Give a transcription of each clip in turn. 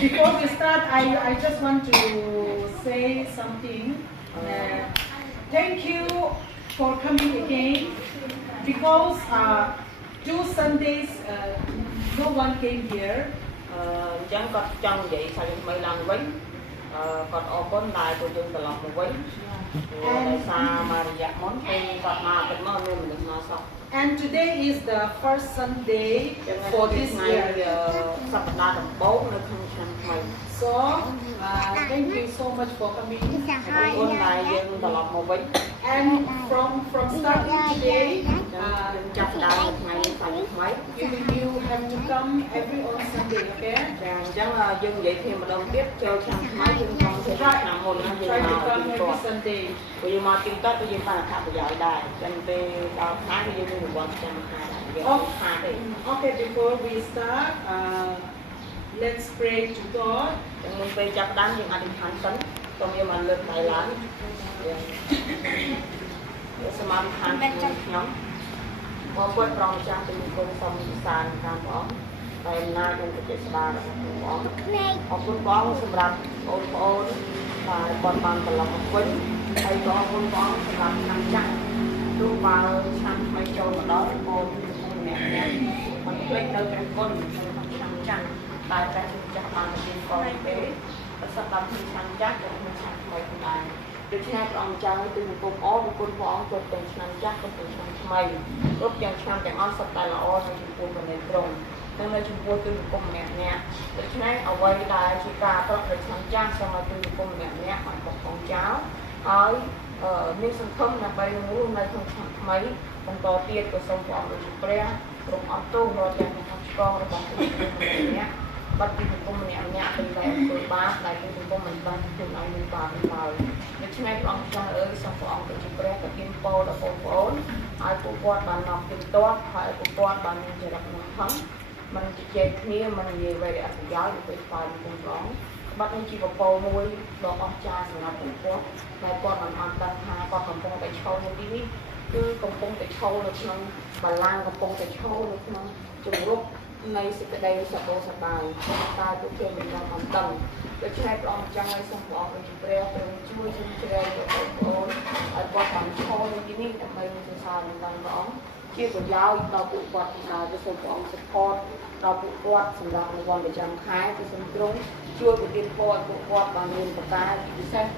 Before we start, I just want to say something. Thank you for coming again. Because 2 Sundays no one came here. Chẳng có trong vậy sao chúng mày làm với còn ở con đại của chúng ta làm một với tại sao mà dạ món hay còn mà cái món nên mình nói xong. And today is the first Sunday for this year. Sắp tới là 4 nữa không chẳng mày. So thank you so much for coming. Con đại dân ta làm một với. And from starting today, chắc là ngày phải mấy. You have to come every on Sunday, okay? Chẳng là dân vậy thì mà đồng tiếp cho chẳng mấy dân không thể làm một năm Try to come every Sunday. Bây giờ mà tìm tất bây giờ phải là thả bây giờ đại. Chẳng về đào thái bây giờ mình quan trọng hai. Okay, before we start, let's pray to God. Chẳng mình phải chấp đám những anh hành tấn. Còn như mà lên tài lán. Sẽ mà hành nhóm. Có quên rong trang thì mình cũng xong sàn càng bóng. Và em na trong cái sẽ đá là bóng. Có quên bóng sẽรับôn và còn bằng tầm lòng một quên. Hay có quên bóng sẽรับnăng chắc. Lúc vào sang mấy châu mà đó cô mẹ mẹ. Còn click đâu cái con năng chắc. Tại ra thì chắc bằng cái con tế. Và sắp làm thì năng chắc để mình chắc mấy con này. Được nghe ông cha với từ cùng ó với con bóng cho từng năng chắc có từng năng mày lúc chẳng sang chẳng on sắp tài là óในชุมพวงในตรงนั่นในชุมพวงtừ cùng mẹ nhẹ được nghe ở quay lại chỉ cả các cái năng chắc xong rồi từ cùng mẹ nhẹ hoặc một con cháu ở miếng sân khâm là bay ngủ này không chẳng mấy còn to tiền của sông bóng rồi chụp re cùng áo tô rồi chẳng không con rồi bóng từ cùng mẹ nhẹ bắt từ cùng mẹ nhẹ từ lại từ ba lại từ cùng mình ban từ lại mình ba mình vào được nghe ông cha ơi xong ông tự chụp re cái kim po là phong ai cũng quan bàn nòng kim toát ai cũng quan bàn những đặc nòng thắng mình chỉ chơi kia mình về về để ăn giáo được về phải cùng có bắt nên chỉ có po môi đó ông cha rồi là cũng có này con mình ăn tăng hai con cầm phong cái trâu như đi cứ cầm phong cái trâu là nó bà lan cầm phong cái trâu là nó chừng lúc này sẽ cái đây sập bầu sập bài ta cũng chơi mình làm bằng tầng để cho hai con trang ấy xong bọn mình chụp reo từ chui trên reo của con ở quạt bằng cho những cái này mình sẽ xài mình làm đó chia của giáo đào cụ quạt là cái số bọn support đào cụ quạt xong rồi mình còn để trang khai thì xong trúng chui của tiền quạt của quạt bằng nguyên của ta thì sẽ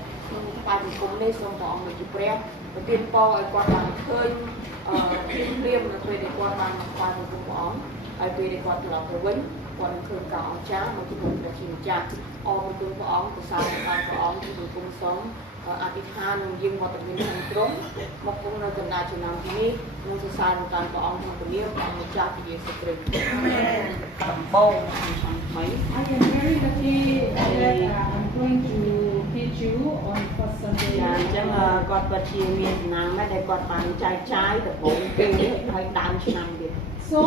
ba thì cũng lên xong bọn mình chụp reo và tiền po ở quạt bằng khơi thiên liêm là thuê để quạt bằng ba thì cũng bọn ai thuê để quạt là của vĩnh còn thường cả ông cha mà cái vùng là chìm chặt ông cũng có ông của sao có ông thì cũng sống ở Atihan nhưng mà tự nhiên thành trống một cũng nơi gần đại trường nam thì muốn sự sai một cái có ông mà tự nhiên ông một cha thì sẽ kêu tầm bông mấy. I am very lucky that I'm going to teach you on first Sunday. Chẳng con vật chiều miền Nam ở đây con bán trái tập bốn kêu hay đam cho năm đi. So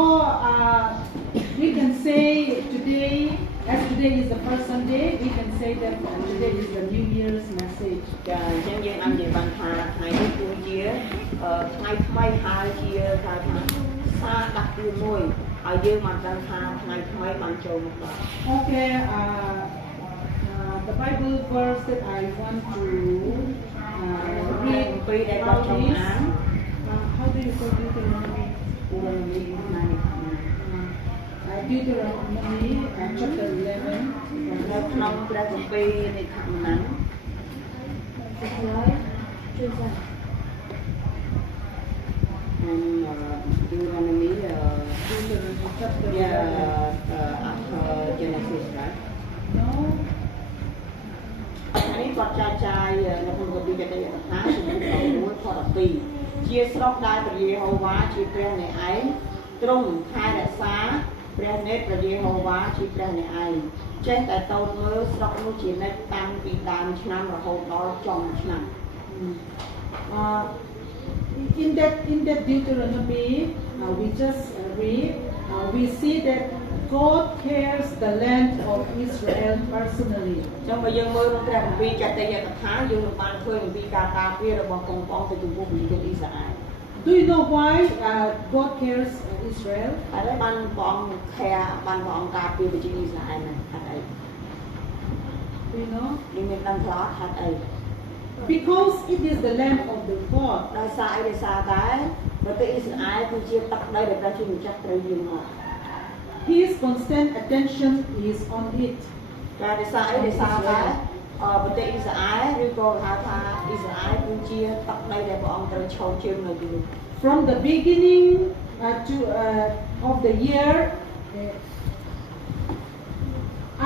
we can say today, as today is the first Sunday, we can say that today is the New Year's message. Chẳng như anh về bàn thà ngày thứ chia ngày mai hai chia thà xa đặt từ môi ở dưới mặt bàn thà ngày mai bàn trầu một lần. Okay, the Bible verse that I want to read about this. How do you call Deuteronomy? Deuteronomy chapter 11. Nó không ra công ty thì thằng nắng. Deuteronomy chapter after Genesis, right? No. Ini con trai nó không có đi cho đây là tháng thì nó còn muốn thọ đập tì chia sóc đại từ Giê-hô-va chiaព្រះnày ấy trung hai đại xáព្រះនេតព្រះយេហូវ៉ាជាព្រះអ្នកឯងចេះតែតូនមើលស្រុកនោះជានិច្ចតាំងពីដើមឆ្នាំរហូតដល់ចុងឆ្នាំ In that Deuteronomy we just read we see that God cares the land of Israel personally. ចឹងបើយើងមើលក្នុងព្រះគម្ពីរចតយកថាយើងនឹងបានឃើញអំពីការការពាររបស់កូនបងទៅចំពោះប្រជាជនអ៊ីស្រាអែល Do you know why God cares Israel? ហើយបានព្រះអង្គខែបានព្រះអង្គការពារប្រជាជនអ៊ីស្រាអែលហ្នឹងអត់អី you know យើងមានដឹងខ្លះហេតុអី because it is the land of the God ដោយសារអីដោយសារតែប្រទេសអ៊ីស្រាអែលគឺជាទឹកដីដែលព្រះជាម្ចាស់ត្រូវយើងមក His constant attention is on it តែដោយសារអីដោយសារតែប្រទេសអ៊ីស្រាអែលឬក៏ហៅថាអ៊ីស្រាអែលគឺជាទឹកដីដែលព្រះអង្គត្រូវឈរជើងនៅទីនេះ from the beginning of the year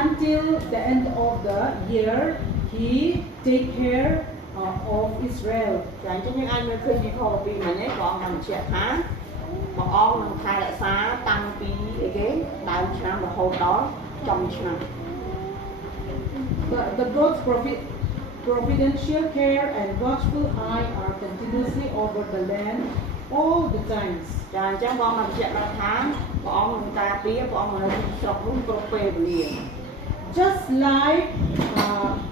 until the end of the year he take care of Israel ចាអញ្ចឹងយើងអាចមើលឃើញពីខ12មិញហ្នឹងព្រះអង្គបានបញ្ជាក់ថាព្រះអង្គនឹងថែរក្សាតាំងពីអីគេដើមឆ្នាំរហូតដល់ចំឆ្នាំ The God's providential care and watchful eye are continuously over the land all the times ចាអញ្ចឹងបងមកបញ្ជាក់ដល់ថាព្រះអង្គនឹងការពារព្រះអង្គនៅក្នុងស្រុកនោះគ្រប់ពេលវេលា just like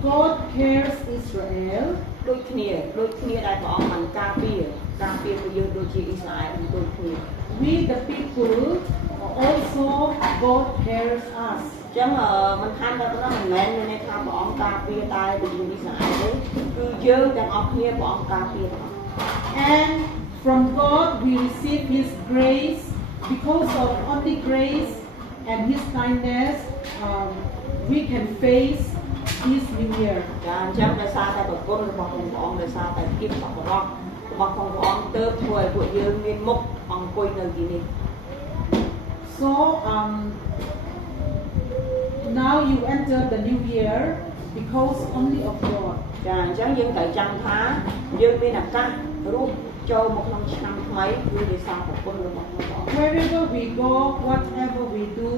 God cares Israel ដូចគ្នាដែលព្រះអង្គបានការពារពួកយើងដូចជាអ៊ីស្រាអែលដូចគ្នា we the people also God cares us អញ្ចឹងមិនខានតែប៉ុណ្ណោះមិនមែនមានន័យថាព្រះអង្គការពារតែប្រជាជនអ៊ីស្រាអែលទេគឺយើងទាំងអស់គ្នាព្រះអង្គការពារទាំងអស់ and from God we receive His grace because of only grace and His kindness we can face this new year ចាអញ្ចឹងដោយសារតែប្រគុណរបស់ព្រះអង្គដោយសារតែភាពសប្បុរសរបស់ព្រះអង្គទើបធ្វើឲ្យពួកយើងមានមុខអង្គុយនៅទីនេះ so now you enter the new year because only of God ចាអញ្ចឹងយើងត្រូវចាំថាយើងមានឱកាសរស់ចូលមកក្នុងឆ្នាំថ្មីគឺដោយសារប្រគុណរបស់ព្រះអង្គ wherever we go whatever we do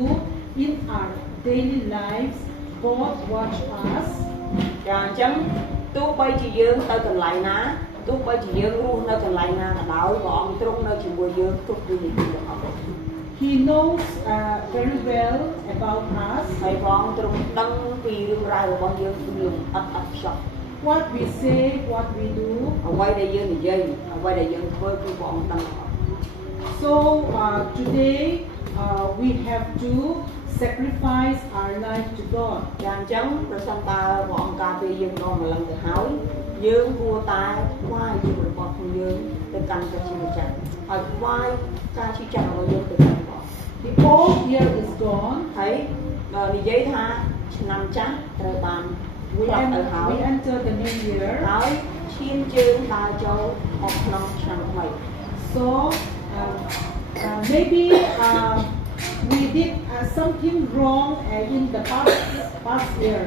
in our daily lives God watch us ចាអញ្ចឹងទោះបីជាយើងទៅកន្លែងណាទោះបីជាយើងរស់នៅកន្លែងណាក៏ដោយព្រះអង្គទ្រង់នៅជាមួយយើងគ្រប់ពេលវេលារបស់ព្រះអង្គ He knows very well about us ហើយព្រះអង្គទ្រង់ដឹងពីរឿងរ៉ាវរបស់យើងគឺលំអិតអត់ខ្ចោះ what we say what we do អ្វីដែលយើងនិយាយអ្វីដែលយើងធ្វើគឺព្រះអង្គដឹងអត់ so today we have to sacrifice our life to God ចាអញ្ចឹងប្រសិនបើព្រះអង្គការពារយើងដល់ម្លឹងទៅហើយយើងគួរតែថ្វាយជីវិតរបស់ខ្លួនយើងទៅកាន់ព្រះជាម្ចាស់ហើយថ្វាយការជឿជាក់របស់យើងទៅកាន់ព្រះ The old year is gone ហើយនិយាយថាឆ្នាំចាស់ត្រូវបានផ្លាស់ទៅហើយ we enter the new year ហើយឈានជើងដើរចូលមកក្នុងឆ្នាំថ្មី so maybe we did something wrong in the past year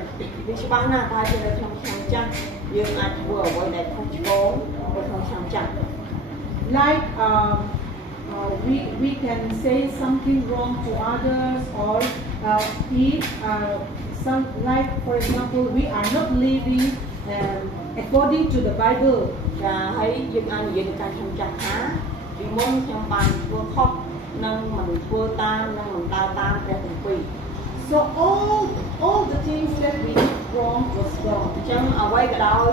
វាច្បាស់ណាស់តែនៅក្នុងឆ្នាំចាស់យើងអាចធ្វើអ្វីដែលខុសឆ្គងនៅក្នុងឆ្នាំចាស់ like we can say something wrong to others or if some like for example we are not living according to the Bible ចាហើយយើងអាចនិយាយទៅកាន់ឆ្នាំចាស់ថាពីមុនខ្ញុំបានធ្វើខុសនិងមិនធ្វើតាមនិងមិនដើរតាមព្រះគម្ពីរ so all the things that we did wrong was wrong អញ្ចឹងអ្វីក៏ដោយ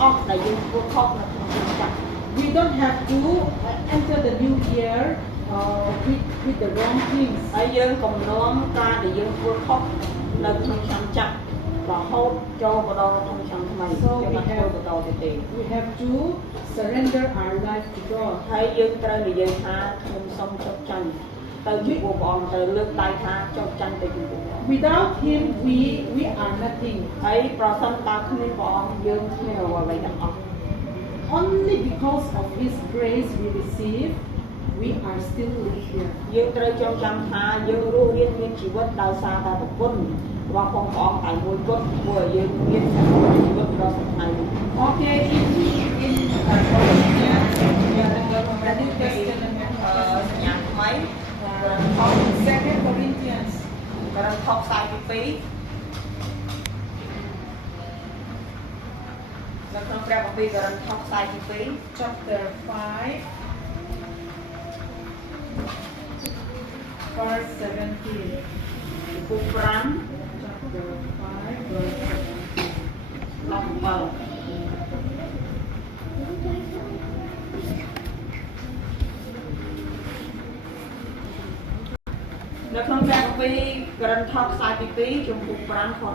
អស់ដែលយើងធ្វើខុសនៅក្នុងឆ្នាំចាស់ we don't have to enter the new year with the wrong things ហើយយើងកុំនាំការដែលយើងធ្វើខុសនៅក្នុងឆ្នាំចាស់រហូតចូលបដក្នុងឆ្នាំថ្មីយើងមិនធ្វើបន្តទៀតទេ we have to surrender our life to God ហើយយើងត្រូវនិយាយថាខ្ញុំសូមចុះចាញ់ទៅចំពោះព្រះអង្គត្រូវលើកដៃថាចុះចាញ់ទៅចំពោះព្រះអង្គ without him we are nothing ហើយប្រសិនបើគ្មានព្រះអង្គយើងគ្មានអ្វីទាំងអស់ only because of his grace we receive we are still live here យើងត្រូវចងចាំថាយើងរស់រានមានជីវិតដោយសារតែប្រគុណរបស់ព្រះអង្គតែមួយគត់ធ្វើឲ្យយើងមានជីវិតដល់ថ្ងៃនេះ okay in the New Testament សញ្ញាថ្មី Second Corinthians ក្រឹមខុស42នៅក្នុងព្រះគម្ពីរក្រឹមខុស42 chapter 5 verse 17 ពុក5 chapter 5 verse 17នៅក្នុងព្រះគម្ពីរក្រឹមខុស42ចំពុក5ខ17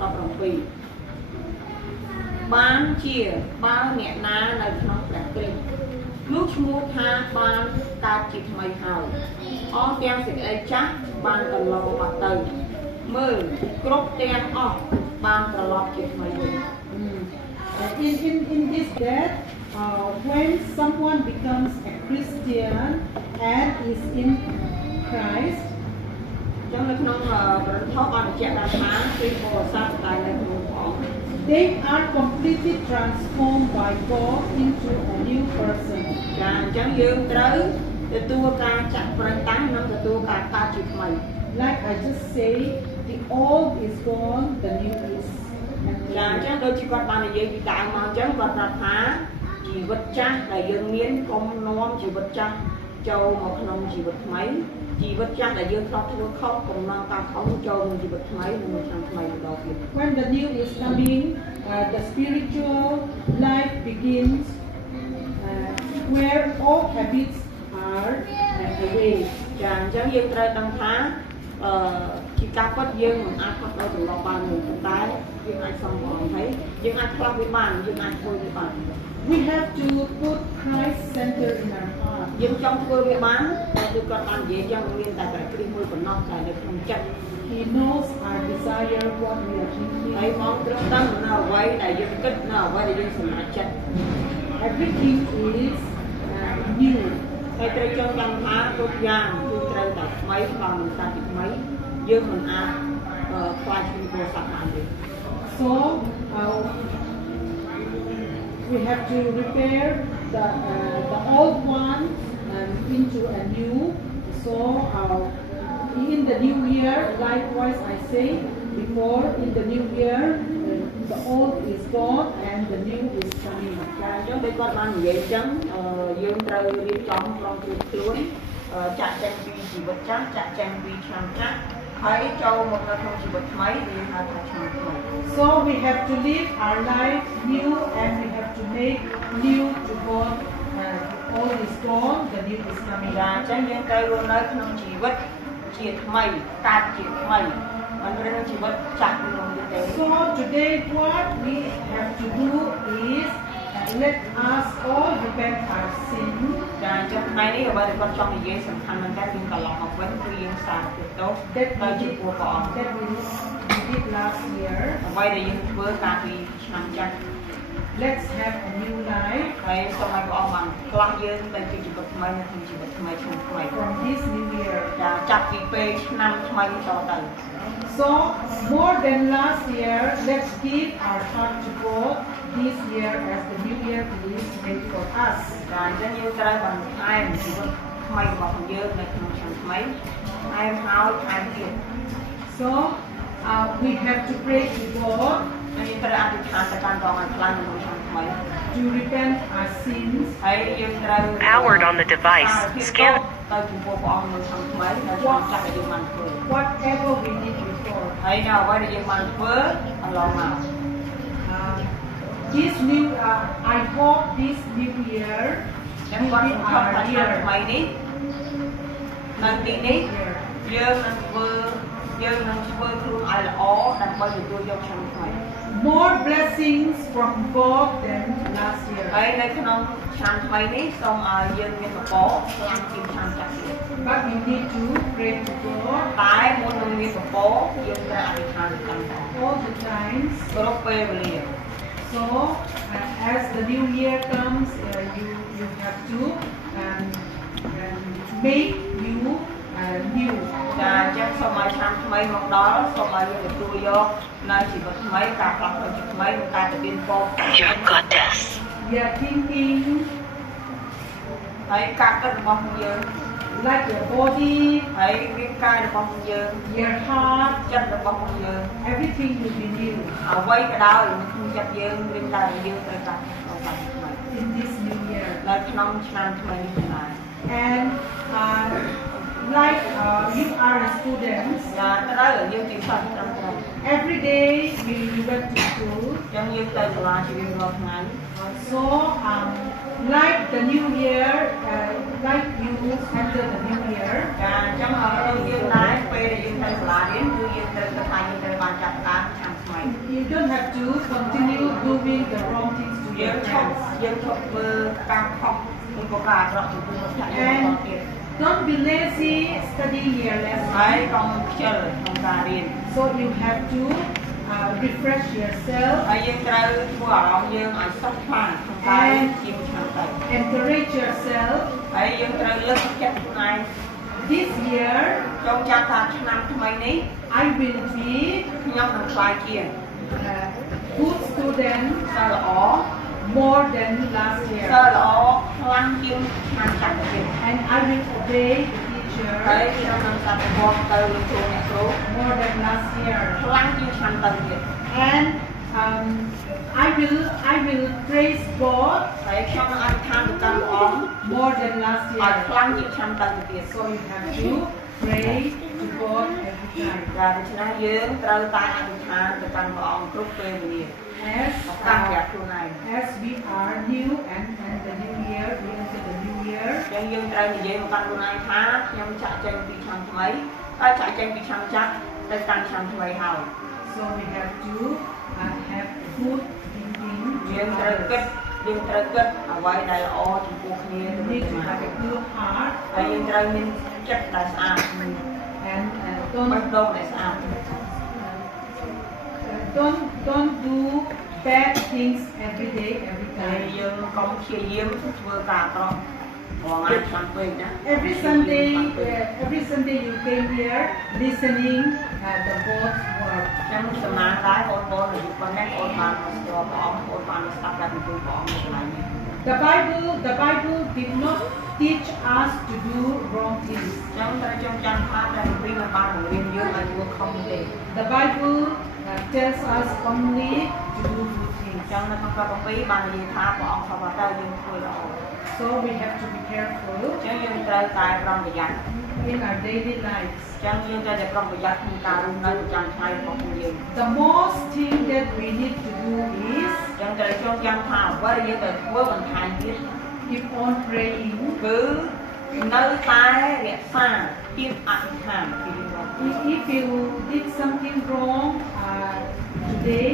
បានជាបើអ្នកណានៅក្នុងព្រះគ្រីស្ទនោះឈ្មោះថាបានកើតជាថ្មីហើយអស់ទាំងសេចក្តីចាស់បានកន្លងបាត់ទៅមើលគ្រប់ទាំងអស់បានត្រឡប់ជាថ្មីវិញ In this that when someone becomes a Christian and is in Christ ចឹងនៅក្នុងប្រធមបានបញ្ជាក់ថាគឺបរិស័ទដែលនៅក្នុងព្រះអង្គ they are completely transformed by God into a new person ចាអញ្ចឹងយើងត្រូវទទួលការចាក់ប្រឹងតាំងនិងទទួលការកើតជាថ្មី like I just say the old is gone the new is ចាអញ្ចឹងដូចជាគាត់បាននិយាយពីដើមមកអញ្ចឹងគាត់ប្រាប់ថាជីវិតចាស់ដែលយើងមានកុំនាំជីវិតចាស់ចូលមកក្នុងជីវិតថ្មីជីវិតចាស់ដែលយើងធ្លាប់ធ្វើខុសកុំនាំការខុសចូលក្នុងជីវិតថ្មីនិងឆ្នាំថ្មីម្ដងទៀត when the new is coming the spiritual life begins where all habits are away ចាអញ្ចឹងយើងត្រូវដឹងថាជាការពិតយើងមិនអាចផ្លាស់ប្ដូរទម្លាប់បានទេប៉ុន្តែយើងអាចសំបងហើយយើងអាចផ្លាស់វាបានយើងអាចធ្វើវាបាន we have to put Christ center in our heart យើងចង់ធ្វើវាបានគឺគាត់បាននិយាយចឹងមានតែព្រះគ្រីស្ទមួយប៉ុណ្ណោះតែនៅក្នុងចិត្ត He knows our desire what we are thinking ហើយមកត្រឹមដឹងនៅអ្វីដែលយើងគិតនៅអ្វីដែលយើងសម្រេចចិត្ត everything is new ហើយត្រូវចង់ចាំថាគ្រប់យ៉ាងគឺត្រូវតែថ្មីបើមិនតាំងពីថ្មីយើងមិនអាចខ្លាចពីប្រសាទបានទេ so we have to repair the old one into a new so in the new year likewise I say before in the new year the old is gone and the new is coming ចាអញ្ចឹងដូចគាត់បាននិយាយអញ្ចឹងយើងត្រូវរៀបចំក្រុមខ្លួនចាក់ចេញពីជីវិតចាស់ចាក់ចេញពីឆ្នាំចាស់ហើយចូលមកនៅក្នុងជីវិតថ្មីវាហៅថាឆ្នាំថ្មី so we have to live our life new and we have to make new to God all is gone the new is coming ចាអញ្ចឹងយើងត្រូវរស់នៅក្នុងជីវិតជាថ្មីកើតជាថ្មីមិនមែនជីវិតចាស់ក្នុងទេ so today what we have to do is let us all repent our sin ចាអញ្ចឹងថ្ងៃនេះអ្វីដែលគាត់ចង់និយាយសំខាន់មែនតើយើងត្រឡប់មកវិញគឺយើងសារទៅទៅចំពោះព្រះអង្គ that we did last year អ្វីដែលយើងធ្វើកាលពីឆ្នាំចាស់ let's have a new life ហើយសូមឲ្យព្រះអង្គបានផ្លាស់យើងទៅជាជីវិតថ្មីនៅក្នុងជីវិតថ្មីឆ្នាំថ្មី from this new year ចាចាប់ពីពេលឆ្នាំថ្មីតទៅ so more than last year let's give our heart to God this year as the new year is made for us ចាអញ្ចឹងយើងត្រូវបន្ថែមជីវិតថ្មីរបស់យើងនៅក្នុងឆ្នាំថ្មីថែមហើយថែមទៀត so we have to pray to God ហើយយើងត្រូវអធិដ្ឋានទៅកាន់ព្រះអង្គឲ្យខ្លាំងក្នុងឆ្នាំថ្មី to repent our sins ហើយយើងត្រូវ Powered on the device. Scan ទៅចំពោះព្រះអង្គនៅឆ្នាំថ្មីនៅឆ្នាំចាស់ដែលយើងបានធ្វើ whatever we did before ហើយនៅអ្វីដែលយើងបានធ្វើកន្លងមក this new I hope this new year ចាំគាត់សង្ឃឹមថាឆ្នាំថ្មីនេះនៅទីនេះយើងនឹងធ្វើខ្លួនឲ្យល្អដើម្បីទទួលយកឆ្នាំថ្មី more blessings from God than last year ហើយនៅក្នុងឆ្នាំថ្មីនេះសូមឲ្យយើងមានពរខ្លាំងជាងឆ្នាំចាស់ទៀត but we need to pray to God តែមុននឹងមានពរយើងត្រូវអធិដ្ឋានទៅកាន់ព្រះអង្គ all the times គ្រប់ពេលវេលា so as the new year comes you have to make you new ចាអញ្ចឹងសូមឲ្យឆ្នាំថ្មីមកដល់សូមឲ្យយើងទទួលយកនៅជីវិតថ្មីការផ្លាស់ប្ដូរជីវិតថ្មីនិងការទៅមានពរ You got this. we are thinking ហើយការគិតរបស់យើង like your body ហើយរាងកាយរបស់យើង your heart ចិត្តរបស់យើង everything will be new អ្វីក៏ដោយក្នុងចិត្តយើងរាងកាយរបស់យើងត្រូវការប្រសាទថ្មី in this new year នៅក្នុងឆ្នាំថ្មីនេះដែរ and like you are a student ចាត្រូវយើងជាសិស្សត្រឹមត្រូវ every day we went to school អញ្ចឹងយើងទៅសាលាជារៀងរាល់ថ្ងៃ so like the new year like you enter the new year ចាអញ្ចឹងហើយយើងដែរពេលដែលយើងទៅសាលារៀនគឺយើងត្រូវទៅថាយើងត្រូវបានចាប់ផ្ដើមឆ្នាំថ្មី you don't have to continue doing the wrong things to យើ your ងឈប់ friends. យើងឈប់ធ្វើការខុសឬក៏ការអាក្រក់ចំពោះមិត្តភក្តិយើងបន្តទៀត Don't be lazy studying your ហើយកុំ lesson. ខ្ជិលក្នុងការរៀន So you have to refresh yourself, ហើយយើងត្រូវធ្វើអារម្មណ៍យើងឲ្យសុខស្មារតីក្នុងការរៀនជាឆ្នាំទៅ encourage yourself. ហើយយើងត្រូវលើកទឹកចិត្តខ្លួនឯង This year, ចងចាំថាឆ្នាំថ្មីនេះ I will be ខ្ញុំនឹងខ្លាយជា good student សិស្សល្អ more than last សិស្ស year. ល្អខ្លាំងជាងឆ្នាំចាស់ទៅទៀត And I will obey the ហើយ teacher ខ្ញុំនឹងសាកល្បងទៅលោកគ្រូអ្នកគ្រូ more than last year. ខ្លាំងជាងឆ្នាំទៅទៀត And I will praise God ហើយខ្ញុំនឹងអធិដ្ឋានទៅកាន់ព្រះអង្គ more than last ឲ្យ year. ខ្លាំងជាងឆ្នាំទៅទៀត So you have to pray to God every time. តែដូច្នេះយើងត្រូវតែអធិដ្ឋានទៅកាន់ព្រះអង្គគ្រប់ពេលវេលា As ឱកាសប្រាប់ខ្លួនឯង as we are new and the new year, we enter the new year. ចឹងយើងត្រូវនិយាយមកកាន់ខ្លួនឯងថាខ្ញុំចាក់ចេញពីឆ្នាំថ្មីហើយចាក់ចេញពីឆ្នាំចាស់ទៅកាន់ឆ្នាំថ្មីហើយ So we have to have good thinking. យើងត្រូវគិតអ្វីដែលល្អចំពោះគ្នាទៅ You វិញ need ទៅ to មក have a good heart ហើយយើងត្រូវមានចិត្តដែលស្អាត and បេះដូងដែលស្អាត don't do bad things every day, every ហើយ time. យើងកុំព្យាយាមធ្វើការអាក្រក់ព្រោះអាចខាងពេកណា Every Sunday you came here listening the God's word. ចឹងសំណាងដែរបងប្អូនអាយុប៉ុណ្ណេះបងបានមកស្គាល់ព្រះអង្គបងបានស្ដាប់ការពិពណ៌ព្រះអង្គនៅកន្លែងនេះ The Bible did not teach us to do wrong things. ចឹងត្រូវចងចាំថាតែពីមិនបានបង្រៀនយើងឲ្យធ្វើខុសទេ The Bible tells us only to do good things. ចឹងនៅក្នុងព្រះគម្ពីរបាននិយាយថាព្រះអង្គថាតើយើងធ្វើល្អ So we have to be careful ចឹងយើងត្រូវតែប្រុងប្រយ័ត្ន in our daily lives. ចឹងយើងត្រូវតែប្រុងប្រយ័ត្នក្នុងការរស់នៅប្រចាំថ្ងៃរបស់ពួកយើង The most thing that we need to do is ចឹងត្រូវចងចាំថាអ្វីយើងត្រូវធ្វើបន្ថែមទៀត keep on praying. គឺនៅតែរក្សាភាពអធិដ្ឋានពីរៀងរាល់ថ្ងៃ If you did something wrong today,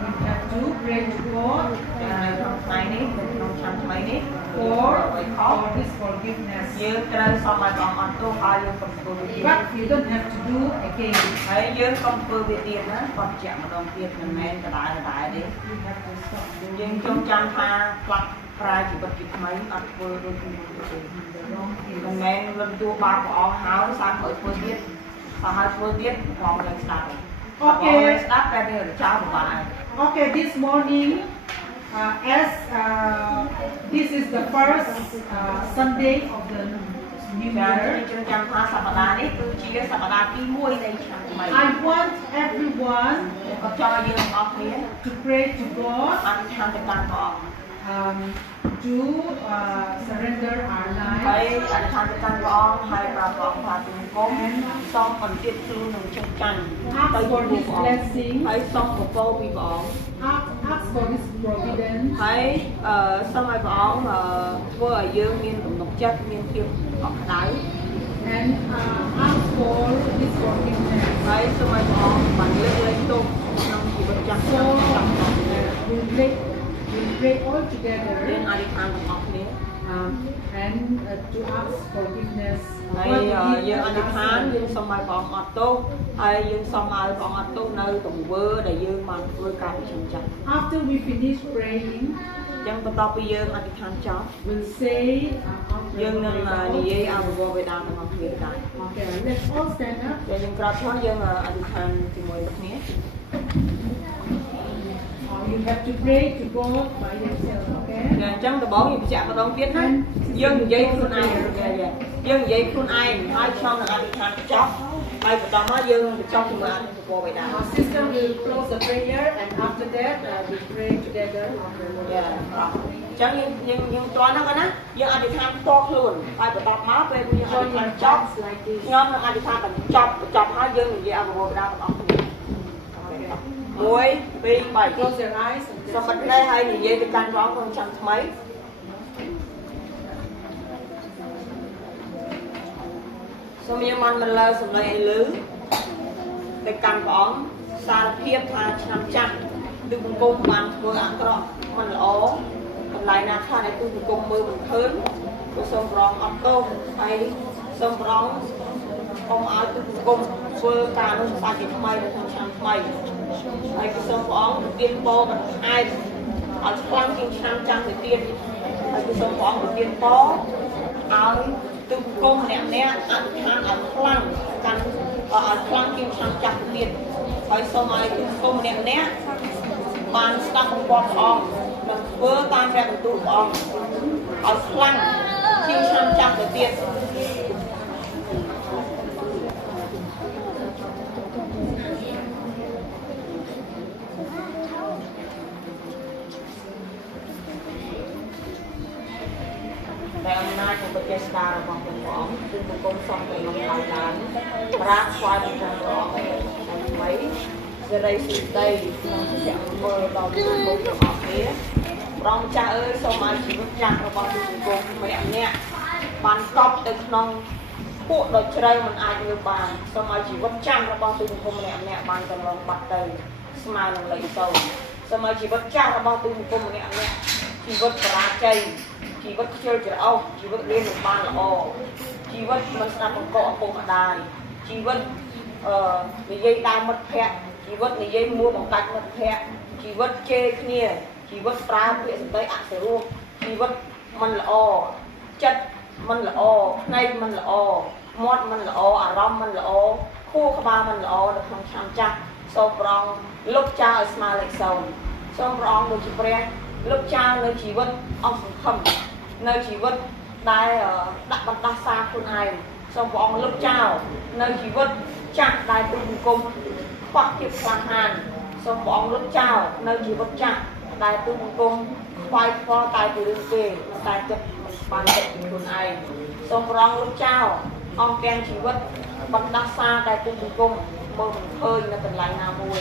you have to pray to God ចឹងនៅក្នុងថ្ងៃនេះនៅក្នុងឆ្នាំថ្មីនេះ for អ្វីខុស this forgiveness. យើងត្រូវសុំឲ្យព្រះអង្គអត់ទោសហើយយើងកុំធ្វើវាទៀត But you don't have to do again. ហើយយើងកុំធ្វើវាទៀតណាគាត់ជាក់ម្ដងទៀតមិនមែនដដែលទេ You have to stop យើង doing ចងចាំថាផ្លាស់ប្រែជីវិតជាថ្មីអត់ធ្វើដូចពីមុនទេ the wrong មិន things. មែនលំទួបាបព្រះអង្គហើយសាប់ឲ្យធ្វើទៀតសាប់ឲ្យធ្វើទៀតព្រះអង្គនឹងស្ដាប់ទេព្រះអង្គនឹងស្ដាប់តែវាចោលពិបាក Okay, this morning, as this is the first Sunday of the new ចា year, យើងចាំថាសប្តាហ៍នេះគឺជាសប្តាហ៍ទី1នៃឆ្នាំថ្មី I want everyone ក៏ចង់យើងអស់គ្នា to pray to God អធិដ្ឋានទៅកាន់ព្រះអង្គ to surrender our ហើយ lives អធិដ្ឋានទៅកាន់ព្រះអង្គហើយប្រាប់ព្រះអង្គថាទូលគុំសូមបន្ទាបខ្លួននឹងចិត្តចាញ់ទៅចំពោះព្រះអង្គហើយសូមប្រពោពីព្រះអង្គ ask for His providence ហើយសូមឲ្យព្រះអង្គធ្វើឲ្យយើងមានទំនុកចិត្តមានភាពកក់ក្ដៅ and ask for His forgiveness. ហើយសូមឲ្យព្រះអង្គបានលើកលែងទោសក្នុងជីវិតចាស់ So ឆ្នាំឆ្នាំ we'll pray all យើង together អធិដ្ឋានទាំងអស់គ្នា and to ask forgiveness. ហើយយើងអធិដ្ឋានយើងសូមឲ្យព្រះអង្គអត់ទោសហើយយើងសូមឲ្យព្រះអង្គអត់ទោសនៅទង្វើដែលយើងបានធ្វើការពីជំចាស់ After we finish praying, អញ្ចឹងបន្ទាប់ពីយើងអធិដ្ឋានចប់ we'll say យើងនឹងនិយាយអបវរវេដាទាំងអស់គ្នាដែរ Okay, let's all stand up. តែយើងក្រោកឈរយើងអធិដ្ឋានជាមួយគ្នា You have to pray to God by yourself, okay? អញ្ចឹងដំបូងយើងបញ្ជាក់ម្ដងទៀតណាយើងនិយាយខ្លួនឯងយើងនិយាយខ្លួនឯងហើយខ្ញុំនឹងអធិដ្ឋានចប់ហើយបន្តមកយើងនឹងបញ្ចប់ជាមួយអធិដ្ឋានវេដា Our sister will close the prayer and after that we pray together. ចឹងយើងតន់ហ្នឹងណាយើងអធិដ្ឋានផ្ទាល់ខ្លួនហើយបន្ទាប់មកពេលយើងអធិដ្ឋានចប់ like this. ខ្ញុំនឹងអធិដ្ឋានបញ្ចប់ហើយយើងនិយាយអបវរវេដាទាំងអស់គ្នា 1 2 3 Close your eyes and សូម just បិទភ្នែកហើយនិយាយទៅកាន់ព្រះអង្គក្នុងឆ្នាំថ្មីសូមយាមមិនលើសំឡេងឲ្យលឺទៅកាន់ព្រះអង្គ សារភាពថាឆ្នាំចាស់ទូបង្គំបានធ្វើអាក្រក់មិនល្អកន្លែងណាខ្លះដែលទូបង្គំមើលមិនឃើញគឺសូមប្រងអត់ទោសហើយសូមប្រងកុំឲ្យទូបង្គំធ្វើការនោះសាជាថ្មីនៅក្នុងឆ្នាំថ្មីហើយគឺសូមព្រះអង្គទានពរបន្ថែមឲ្យខ្លាំងជាងឆ្នាំចាស់ទៅទៀតហើយគឺសូមព្រះអង្គទានពរឲ្យទូបង្គំម្នាក់អធិដ្ឋានឲ្យខ្លាំងកាន់ឲ្យខ្លាំងជាងឆ្នាំចាស់ទៅទៀតហើយសូមឲ្យទូបង្គំម្នាក់បានស្ដាប់បង្គាប់ព្រះអង្គនិងធ្វើតាមព្រះបន្ទូលព្រះអង្គឲ្យខ្លាំងជាងឆ្នាំចាស់ទៅទៀតតែអំណាចcủaប្រទេសស្ដាររបស់ព្រះអង្គគឺបង្គំសំទៅក្នុងដៃឡើងប្រាក់ស្វែងរកព្រះអង្គថ្មីសេរីសុខដីក្នុងសុភមង្គលដល់បង្គំទាំងអស់គ្នាព្រះអង្គចាស់អើយសូមឲ្យជីវិតចាស់របស់បង្គំម្នាក់បានកប់ទៅក្នុងពួកដ៏ជ្រៅមិនអាចងើបបានសូមឲ្យជីវិតចាស់របស់ទូបង្គំម្នាក់បានកន្លងបាត់ទៅស្មើនឹងលេខសូន្យសូមឲ្យជីវិតចាស់របស់ទូបង្គំម្នាក់ជីវិតបរាជ័យជីវិតខ្ជិលច្រអូសជីវិតរៀនមិនបានល្អជីវិតមិនស្ដាប់បង្គាប់ឪពុកម្ដាយជីវិតនិយាយដើមមិត្តភក្តិជីវិតនិយាយមួបង្កាច់មិត្តភក្តិជីវិតជេរគ្នាជីវិតប្រើពាក្យសម្ដីអសុរោះជីវិតមិនល្អចិត្តមិនល្អផ្នែកមិនល្អមាត់មិនល្អអារម្មណ៍មិនល្អខួរក្បាលមិនល្អនៅក្នុងឆ្នាំចាស់សូមព្រះអង្គលុបចោលឲ្យស្មើលេខសូន្យសូមព្រះអង្គដូចជាព្រះលុបចោលនៅជីវិតអស់សង្ឃឹមនៅជីវិតដែលដាក់បណ្ដាសាខ្លួនឯងសូមព្រះអង្គលុបចោលនៅជីវិតចាស់ដែលទូបង្គំខ្វះភាពក្លាហានសូមព្រះអង្គលុបចោលនៅជីវិតចាស់ដែលទូបង្គំខ្វាយខ្វល់តែពីរឿងគេតែចិត្តមិនបានចិត្តពីខ្លួនឯងសូមព្រះអង្គលុបចោលអង្គទាំងជីវិតបណ្ដាសាដែលទូបង្គំមើលមិនឃើញនៅកន្លែងណាមួយ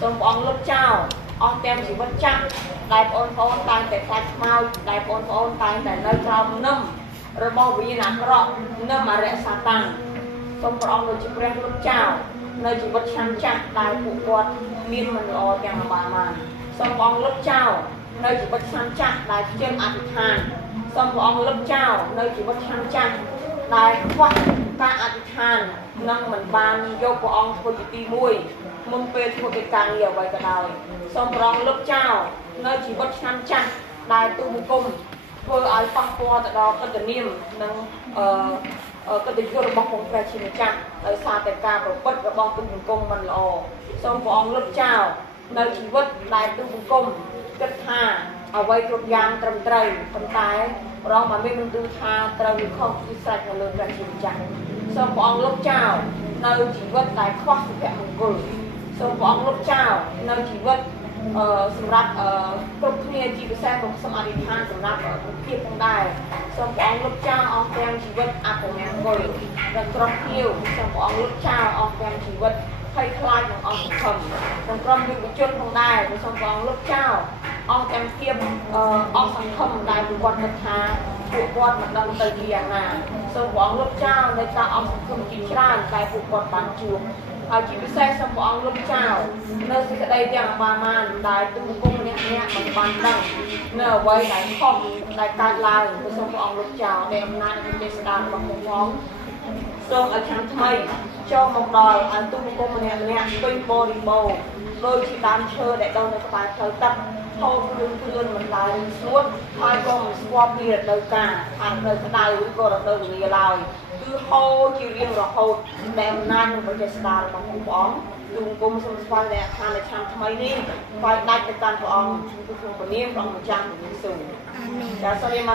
សូមព្រះអង្គលុបចោលអស់ទាំងជីវិតចាស់ដែលបងប្អូនតែងតែខ្លាចខ្មោចដែលបងប្អូនតែងតែនៅក្រោមនឹមរបស់វិញ្ញាណអាក្រក់នឹមអរិយសាតាំងសូមព្រះអង្គដូចជាព្រះលុបចោលនៅជីវិតឆ្នាំចាស់ដែលពួកគាត់មានមិនល្អទាំងបានសូមព្រះអង្គលុបចោលនៅជីវិតឆ្នាំចាស់ដែលខ្ជិលអធិដ្ឋានសូមព្រះអង្គលុបចោលនៅជីវិតឆ្នាំចាស់ដែលខ្វះការអធិដ្ឋាននិងមិនបានយកព្រះអង្គធ្វើជាទី1មុនពេលធ្វើកិច្ចការងារអ្វីក៏ដោយសូមព្រះអង្គលុបចោលនៅជីវិតឆ្នាំចាស់ដែលទូបង្គំធ្វើឲ្យប៉ះពាល់ទៅដល់កិត្តិនាមនិងកិត្តិយសរបស់ព្រះព្រះជាម្ចាស់ដោយសារតែការប្រព្រឹត្តរបស់ទូបង្គំមិនល្អសូមព្រះអង្គលុបចោលនៅជីវិតដែលទូបង្គំគិតថាអ្វីគ្រប់យ៉ាងត្រឹមត្រូវប៉ុន្តែព្រះអង្គបានមានបន្ទូលថាត្រូវវិខុសពីស្រេចនៅលើព្រះជាម្ចាស់សូមព្រះអង្គលុបចោលនៅជីវិតដែលខ្វះសុភមង្គលសូមព្រះអង្គលុបចោលនៅជីវិតសម្រាប់គ្រប់គ្នាជាពិសេសខ្ញុំសូមអធិដ្ឋានសម្រាប់ភាពផងដែរសូមព្រះអង្គលុបចោលអស់ទាំងជីវិតអពមង្គលនិងក្រុមភ្ញៀវសូមព្រះអង្គលុបចោលអស់ទាំងជីវិតភ័យខ្លាចនិងអស់សង្ឃឹមនិងក្រុមយុវជនផងដែរសូមព្រះអង្គលុបចោលអស់ទាំងភាពអស់សង្ឃឹមដែលពួកគាត់គិតថាពួកគាត់មិនដឹងទៅជាយ៉ាងណាសូមព្រះអង្គលុបចោលនៅការអស់សង្ឃឹមជាច្រើនដែលពួកគាត់បានជួបហើយជាពិសេសសូមព្រះអង្គលុបចោលនៅសេចក្តីទាំងអបានដែលទូបង្គំម្នាក់មិនបានដឹងនៅអ្វីដែលខុសដែលកើតឡើងគឺសូមព្រះអង្គលុបចោលដោយអំណាចនៃទេស្តារបស់ព្រះអង្គសូមឲ្យឆ្នាំថ្មីចូលមកដល់ឲ្យទូបង្គំម្នាក់ពេញបរិបូរណ៍ដោយជាដើមឈើដែលដុះនៅក្បែរផ្លូវទឹកហូរគ្រឿងគ្រឿនមិនឡើយស្ងួតហើយក៏មិនស្គាល់ពីរដូវកាលថារដូវក្តៅឬក៏រដូវវេលាឡើយគឺហូរជារៀងរហូតដែលអំណាចនៃព្រះស្ដាររបស់ព្រះអង្គទូបង្គំសូមស្វាគមន៍ដែលខាងឆ្នាំថ្មីនេះថ្វាយដាច់ទៅកាន់ព្រះអង្គក្នុងព្រះនាមព្រះអង្គម្ចាស់ព្រះយេស៊ូវចាសសូម